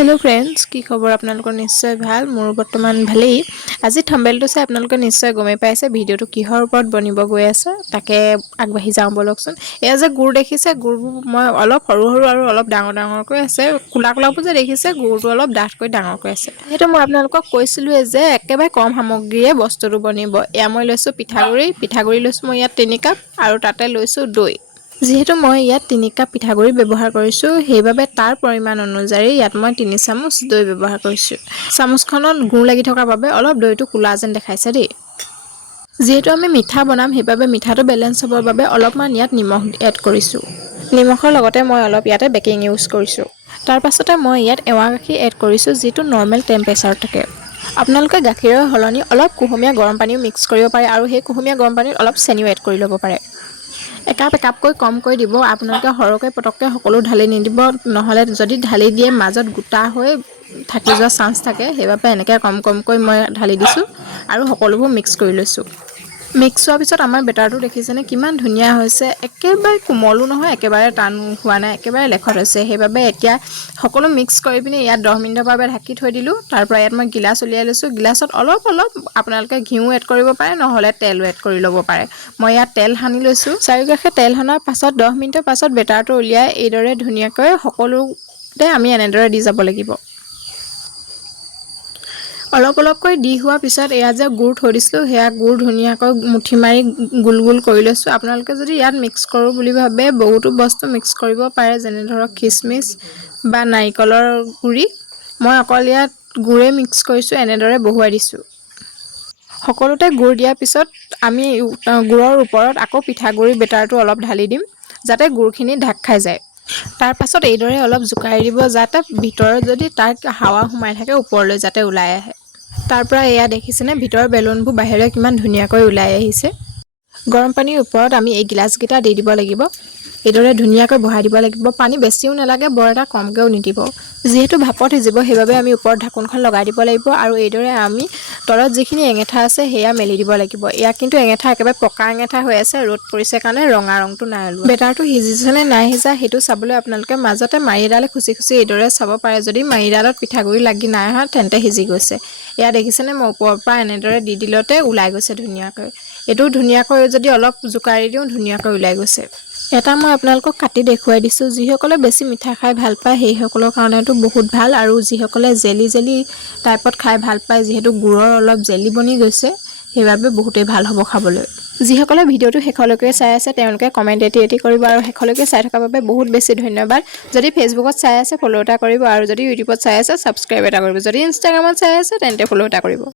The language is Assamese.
हेलो फ्रेंड्स की खबर आपनालोকৰ निश्चय ভাল মোৰ বৰ্তমান ভালেই আজি থাম্বনেলটো চাই আপোনালোকে নিশ্চয় গমে পাইছে ভিডিওটো কিহৰ ওপৰত বনিব গৈ আছে তাকে আগবাঢ়ি যাওঁ বলকচোন এয়া যে গুড় দেখিছে গুড়বোৰ মই অলপ সৰু সৰু আৰু অলপ ডাঙৰ ডাঙৰকৈ আছে কুলা কুলাবোৰ যে দেখিছে গুড়টো অলপ ডাঠকৈ ডাঙৰকৈ আছে হেতু মই আপোনালোকক কৈছিলো যে একেবাৰে কম সামগ্ৰীয়ে বস্তুটো বনিব এয়া মই লৈছো পিঠাগুৰি লৈছো মই ইয়াত 3 কাপ আৰু তাতে লৈছো দৈ যেহেতু মই ইয়াত 3 কাপ পিঠাগুৰি ব্যৱহাৰ কৰিছো সেইবাবে তাৰ পৰিমাণ অনুযায়ী ইয়াত মই 3 চামুচ দৈ ব্যৱহাৰ কৰিছো চামুচখনত গুড় লাগি থকা বাবে অলপ দৈটো কুলা যেন দেখাইছে দেই যেহেতু আমি মিঠা বনাম সেইবাবে মিঠাটো বেলেন্স হ'বৰ বাবে অলপমান ইয়াত নিমখ এড কৰিছো নিমখৰ লগতে মই অলপ ইয়াতে বেকিং ইউজ কৰিছো তাৰ পাছতে মই ইয়াত এৱা গাখীৰ এড কৰিছো যেটো নৰমাল টেম্পাৰেচাৰ থাকে আপোনালোকে গাখীৰৰ হলনি অলপ কুহুমীয়া গৰম পানীও মিক্স কৰিব পাৰে আৰু সেই কুহুমীয়া গৰম পানীত অলপ চেনিও এড কৰি ল'ব পাৰে একাপকৈ কমকৈ দিব আপোনালোকে হৰকৈ পটককৈ সকলো ঢালি নিদিব নহলে যদি ঢালি দিয়ে মাজত গোটা হৈ থাকি যোৱা চান্স থাকে হেবাবে এনেকৈ কমকৈ মই ঢালি দিছো আৰু সকলোবোৰ মিক্স কৰি লৈছো মিক্স হোৱাৰ পিছত আমাৰ বেটাৰটো দেখিছেনে কিমান ধুনীয়া হৈছে একেবাৰে কোমলো নহয় একেবাৰে টান হোৱা নাই একেবাৰে লেখত হৈছে হেবাবে এতিয়া সকলো মিক্স কৰি পিনে ইয়াত 10 মিনিটৰ বাবে ঢাকি থৈ দিলো তাৰ পৰা ইয়াত মই গিলাস উলিয়াই লৈছো গিলাসত অলপ আপোনালোকে ঘিউ এড কৰিব পাৰে নহলে তেলো এড কৰি ল'ব পাৰে মই ইয়াত তেল হানি লৈছো চাৰিওকাষে তেল হানাৰ পাছত 10 মিনিটৰ পাছত বেটাৰটো উলিয়াই এইদৰে ধুনীয়াকৈ সকলোতে আমি এনেদৰে দি যাব লাগিব অলপকৈ দি হোৱা পিছত এয়া যে গুড় থৈ দিছিলো হেয়া গুড় ধুনীয়াকৈ মুঠি মাৰি গুল কৰি লৈছো আপোনালোকে যদি ইয়াত মিক্স কৰো বুলি ভাবে বহুতো বস্তু মিক্স কৰিব পাৰে যেনে ধৰক কিচমিচ বা নাৰিকলৰ গুৰি মই অকল ইয়াত গুড়ে মিক্স কৰিছো এনেদৰে বহুৱাই দিছো সকলোতে গুড় দিয়াৰ পিছত আমি গুড়ৰ ওপৰত আকৌ পিঠাগুৰি বেটাৰটো অলপ ঢালি দিম যাতে গুড়খিনি ঢাক খাই যায় তাৰ পাছত এইদৰে অলপ জুকাই দিব যাতে ভিতৰত যদি তাৰ হাৱা সোমাই থাকে ওপৰলৈ যাতে ওলাই আহে তাৰ পৰা এয়া দেখিছেনে ভিতৰৰ বেলুনবোৰ বাহিৰলৈ কিমান ধুনীয়াকৈ ওলাই আহিছে গৰম পানীৰ ওপৰত আমি এই গিলাসকেইটা দি দিব লাগিব এইদৰে ধুনীয়াকৈ বহাই দিব লাগিব পানী বেছিও নালাগে বৰ এটা কমকেও নিদিব যেহেতু ভাপত হিজিব হেবাবে আমি ওপৰত ঢাকনখন লগাই দিব লাগিব আৰু এইদৰে আমি তলত যিখিনি এঙেঠা আছে হেয়া মেলি দিব লাগিব ইয়া কিন্তু এঙেঠা একেবাৰে পকা এঙেঠা হৈ আছে ৰ'দ পৰিছে কাৰণে ৰঙা ৰংটো নাই ওলোৱা বেটাৰটো হিজিছে নে নাই হিজা হেতু চাবলৈ আপোনালোকে মাজতে মাৰিডালে খুচি এইদৰে চাব পাৰে যদি মাৰিডালত পিঠাগুৰি লাগি নাই হয় তেন্তে হিজি গৈছে ইয়া দেখিছেনে মই ওপৰৰ পৰা এনেদৰে দি দিলতে ওলাই গৈছে ধুনীয়াকৈ এটো ধুনীয়াকৈ যদি অলপ জুকাৰি দিও ধুনীয়াকৈ ওলাই গৈছে এটা মই আপোনালোকক কাটি দেখুৱাই দিছো যিসকলে বেছি মিঠা খাই ভাল পায় সেই সকলৰ কাৰণেটো বহুত ভাল আৰু যিসকলে জেলি টাইপত খাই ভাল পায় যেহেতু গুড়ৰ অলপ জেলি বনি গৈছে হেবাবে বহুতেই ভাল হ'ব খাবলৈ যিসকলে ভিডিওটো শেষলৈকে চাই আছে তেওঁলোকে কমেন্ট এটি কৰিব আৰু শেষলৈকে চাই থকাৰ বাবে বহুত বেছি ধন্যবাদ যদি ফেসবুকত চাই আছে ফলো এটা কৰিব আৰু যদি ইউটিউবত চাই আছে সাবস্ক্ৰাইব এটা কৰিব যদি ইনষ্টাগ্ৰামত চাই আছে তেন্তে ফলো এটা কৰিব